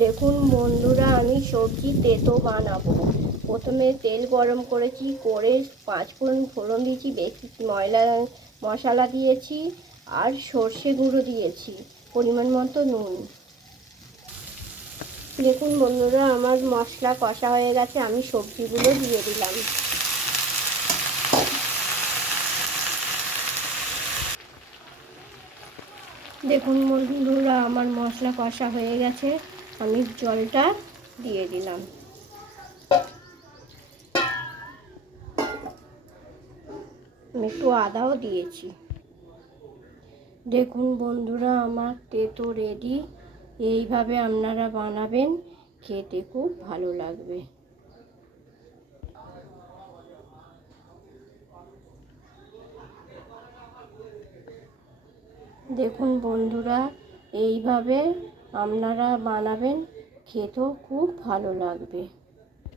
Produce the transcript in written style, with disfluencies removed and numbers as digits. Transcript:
দেখুন বন্ধুরা, আমি সবজি তেতো বানাবো। প্রথমে তেল গরম করেছি, করে 5 ফোড়ন ফোড়ন দিয়েছি, বেশি মশলা দিয়েছি আর সর্ষে গুঁড়ো দিয়েছি, পরিমাণ মতো নুন। দেখুন বন্ধুরা, আমার মশলা কষা হয়ে গেছে, আমি সবজিগুলো দিয়ে দিলাম। দেখুন বন্ধুরা, আমার মশলা কষা হয়ে গেছে, আমি জলটা দিয়ে দিলাম। আমি একটু আদাও দিয়েছি। দেখুন বন্ধুরা, আমার তেতো রেডি। এইভাবে আপনারা বানাবেন, খেতে খুব ভালো লাগবে। দেখুন বন্ধুরা, এইভাবে আপনারা বানাবেন, খেতেও খুব ভালো লাগবে।